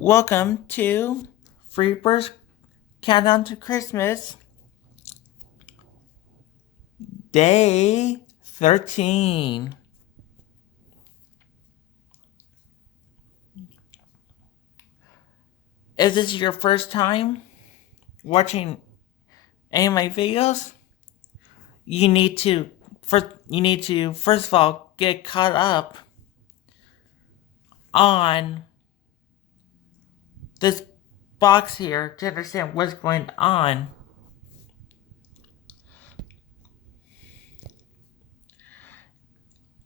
Welcome to Freebird's Countdown to Christmas, Day 13. Is this your first time watching any of my videos? You need to first of all get caught up on this box here to understand what's going on.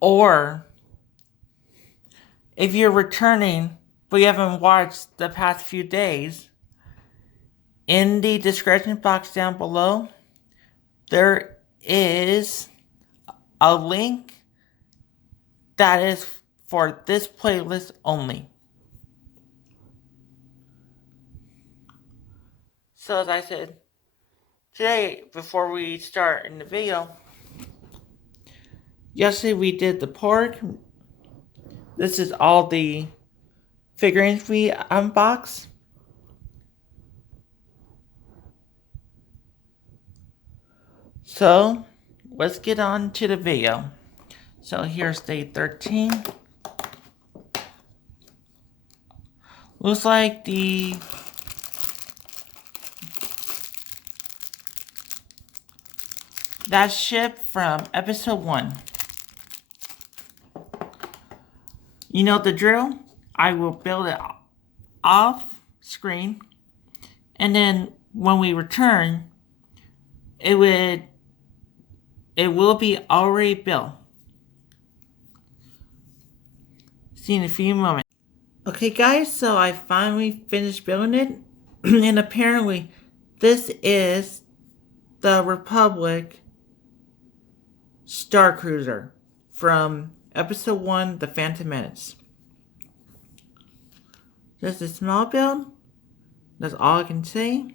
Or if you're returning but you haven't watched the past few days, in the description box down below, there is a link that is for this playlist only. So as I said, today, before we start in the video, yesterday we did the pork. This is all the figurines we unboxed. So, let's get on to the video. So here's day 13. Looks like that ship from episode 1. You know the drill? I will build it off screen, and then when we return, it will be already built. See you in a few moments. Okay guys, so I finally finished building it, and apparently this is the Republic Star Cruiser from episode 1, the Phantom Menace. Just a small build, that's all I can say.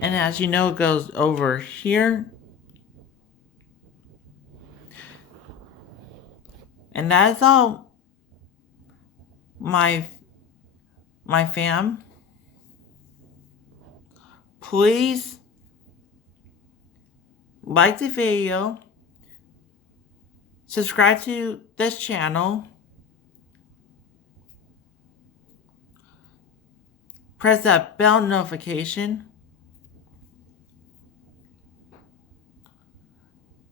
And as you know, it goes over here. And that is all, my fam. Please like the video, subscribe to this channel, press that bell notification,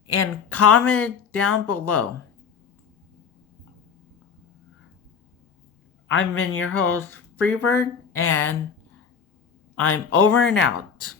and comment down below. I've been your host, Freebird, and I'm over and out.